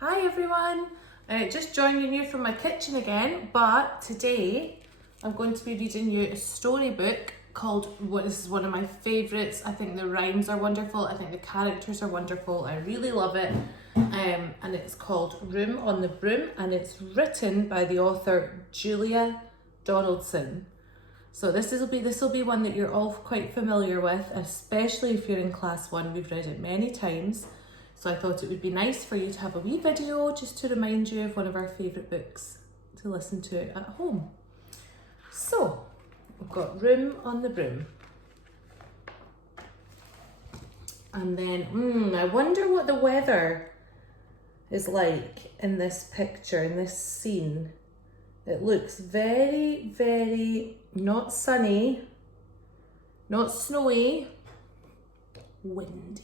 Hi everyone, just joining you from my kitchen again, but today I'm going to be reading you a storybook called, this is one of my favourites. I think the rhymes are wonderful, I think the characters are wonderful, I really love it. And it's called Room on the Broom, and it's written by the author Julia Donaldson. So this will be one that you're all quite familiar with, especially if you're in class 1. We've read it many times. So I thought it would be nice for you to have a wee video just to remind you of one of our favourite books to listen to at home. So we've got Room on the Broom. And then, I wonder what the weather is like in this picture, in this scene. It looks very, very not sunny, not snowy, windy.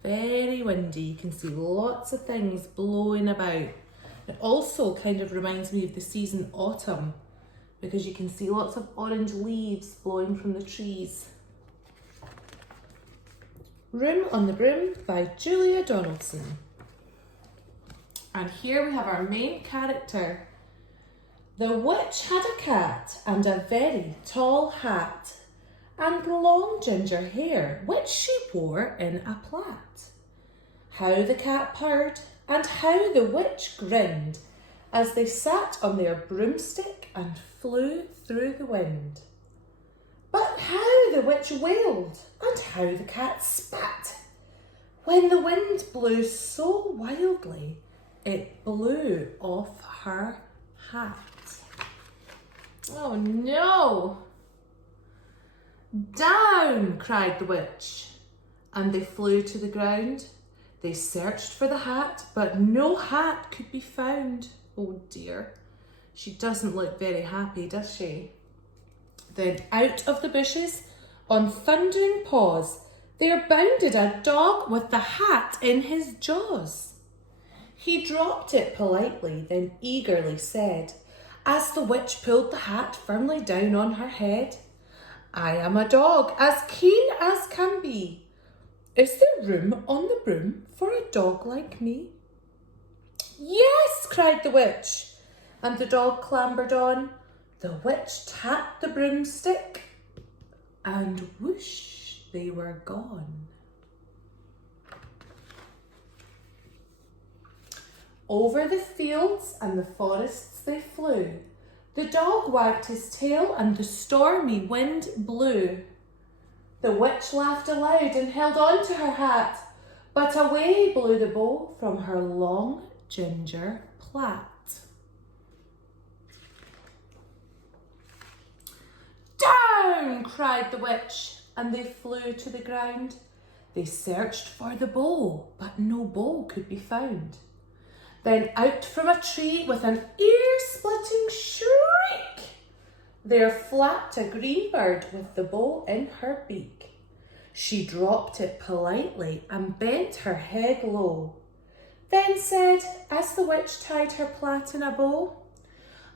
Very windy. You can see lots of things blowing about. It also kind of reminds me of the season autumn because you can see lots of orange leaves blowing from the trees. Room on the Broom by Julia Donaldson. And here we have our main character. The witch had a cat and a very tall hat, and long ginger hair, which she wore in a plait. How the cat purred, and how the witch grinned, as they sat on their broomstick and flew through the wind. But how the witch wailed, and how the cat spat, when the wind blew so wildly, it blew off her hat. Oh no! Down, cried the witch, and they flew to the ground. They searched for the hat, but no hat could be found. Oh dear, she doesn't look very happy, does she? Then out of the bushes, on thundering paws, there bounded a dog with the hat in his jaws. He dropped it politely, then eagerly said, as the witch pulled the hat firmly down on her head, I am a dog, as keen as can be. Is there room on the broom for a dog like me? Yes, cried the witch, and the dog clambered on. The witch tapped the broomstick, and whoosh, they were gone. Over the fields and the forests they flew. The dog wagged his tail and the stormy wind blew. The witch laughed aloud and held on to her hat, but away blew the bow from her long ginger plait. Down, cried the witch, and they flew to the ground. They searched for the bow, but no bow could be found. Then out from a tree with an ear-splitting shriek, there flapped a green bird with the bow in her beak. She dropped it politely and bent her head low, then said, as the witch tied her plait in a bow,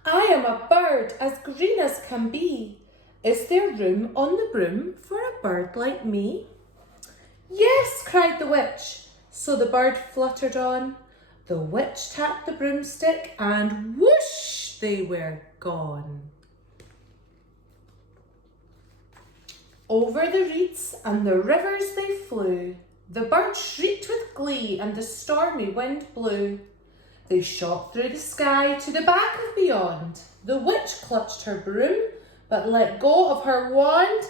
I am a bird as green as can be. Is there room on the broom for a bird like me? Yes, cried the witch. So the bird fluttered on. The witch tapped the broomstick and whoosh, they were gone. Over the reeds and the rivers they flew. The bird shrieked with glee and the stormy wind blew. They shot through the sky to the back of beyond. The witch clutched her broom but let go of her wand.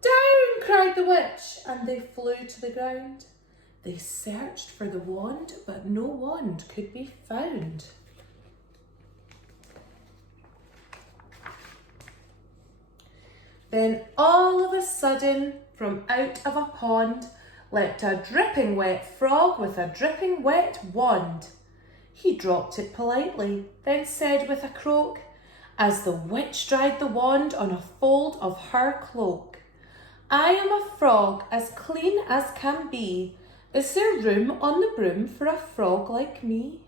Down, cried the witch, and they flew to the ground. They searched for the wand, but no wand could be found. Then all of a sudden, from out of a pond, leapt a dripping wet frog with a dripping wet wand. He dropped it politely, then said with a croak, as the witch dried the wand on a fold of her cloak, I am a frog as clean as can be. Is there room on the broom for a frog like me?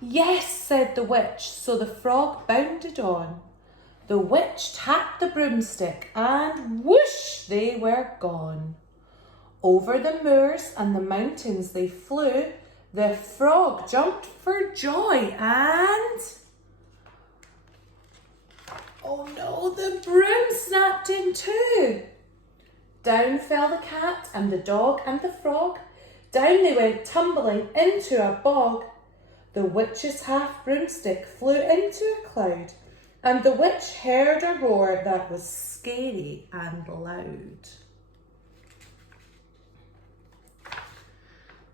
Yes, said the witch, so the frog bounded on. The witch tapped the broomstick and whoosh, they were gone. Over the moors and the mountains they flew. The frog jumped for joy and... oh no, the broom snapped in two. Down fell the cat and the dog and the frog. Down they went tumbling into a bog. The witch's half broomstick flew into a cloud, and the witch heard a roar that was scary and loud.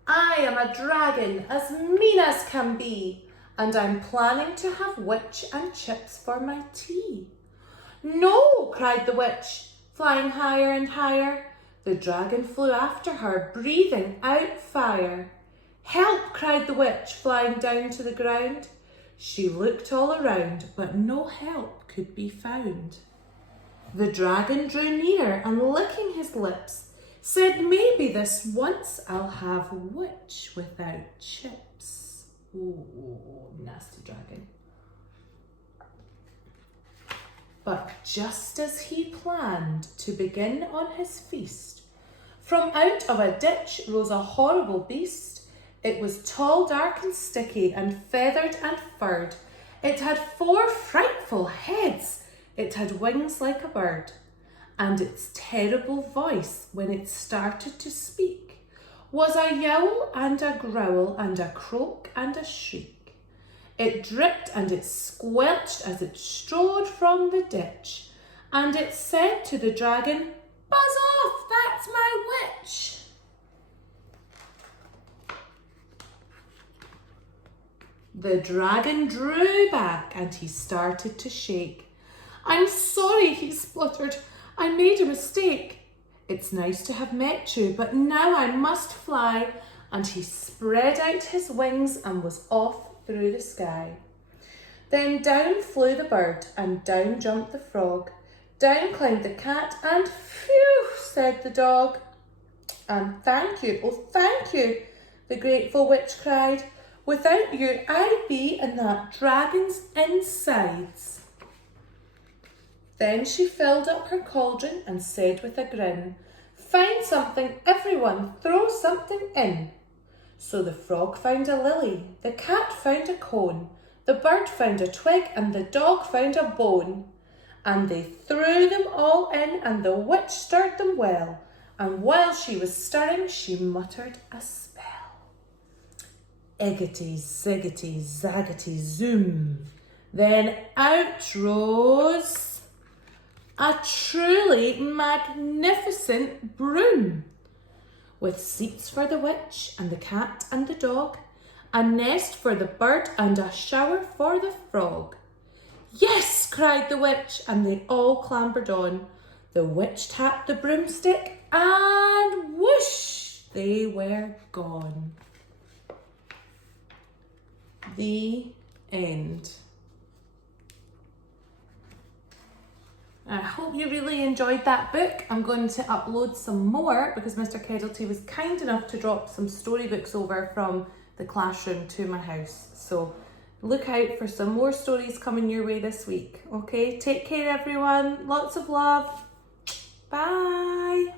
I am a dragon as mean as can be, and I'm planning to have witch and chips for my tea. No, cried the witch, flying higher and higher. The dragon flew after her, breathing out fire. Help, cried the witch, flying down to the ground. She looked all around, but no help could be found. The dragon drew near and, licking his lips, said, maybe this once I'll have witch without chips. Oh, nasty dragon. But just as he planned to begin on his feast, from out of a ditch rose a horrible beast. It was tall, dark and sticky, and feathered and furred. It had 4 frightful heads. It had wings like a bird. And its terrible voice, when it started to speak, was a yowl and a growl and a croak and a shriek. It dripped and it squelched as it strode from the ditch, and it said to the dragon, buzz off, that's my witch. The dragon drew back and he started to shake. I'm sorry, he spluttered. I made a mistake. It's nice to have met you, but now I must fly. And he spread out his wings and was off through the sky. Then down flew the bird and down jumped the frog. Down climbed the cat and phew, said the dog. And thank you, oh thank you, the grateful witch cried. Without you, I'd be in that dragon's insides. Then she filled up her cauldron and said with a grin, find something, everyone, throw something in. So the frog found a lily, the cat found a cone, the bird found a twig, and the dog found a bone. And they threw them all in, and the witch stirred them well. And while she was stirring, she muttered a spell. Eggity, ziggity, zaggity, zoom. Then out rose a truly magnificent broom, with seats for the witch and the cat and the dog, a nest for the bird and a shower for the frog. Yes, cried the witch, and they all clambered on. The witch tapped the broomstick and whoosh, they were gone. The end. I hope you really enjoyed that book. I'm going to upload some more because Mr. Keddleton was kind enough to drop some storybooks over from the classroom to my house. So look out for some more stories coming your way this week. Okay, take care everyone. Lots of love. Bye.